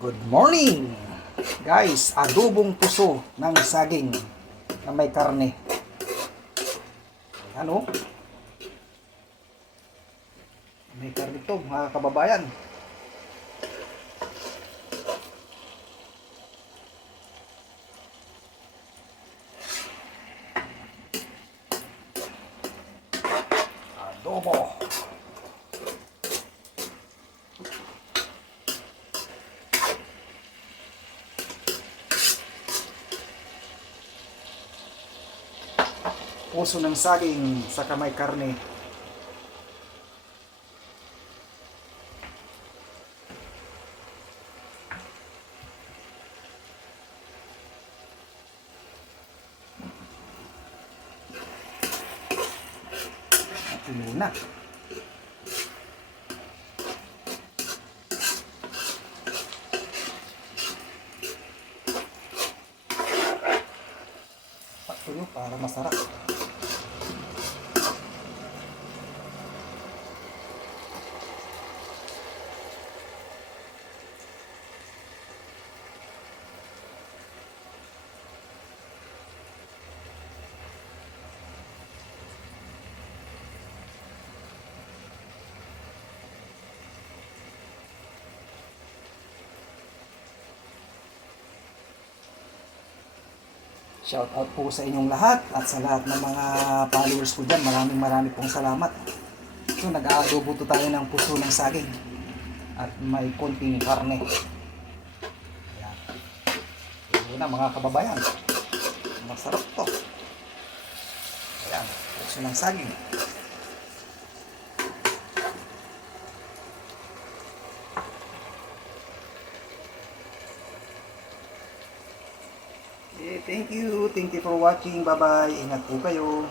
Good morning! Guys, adobong puso ng saging na may karne. Ano? May karne to mga kababayan. Adobo. Puso ng saging sa kamay karne. Ito muna. Patuyo para masarap. Shout out po sa inyong lahat at sa lahat ng mga followers ko dyan. Maraming pong salamat. So nag-aadobo to tayo ng puso ng saging at may konting karne. Ayan. Ito na mga kababayan. Masarap to. Ayan, puso ng saging. Okay, thank you for watching. Bye bye. Ingat po kayo.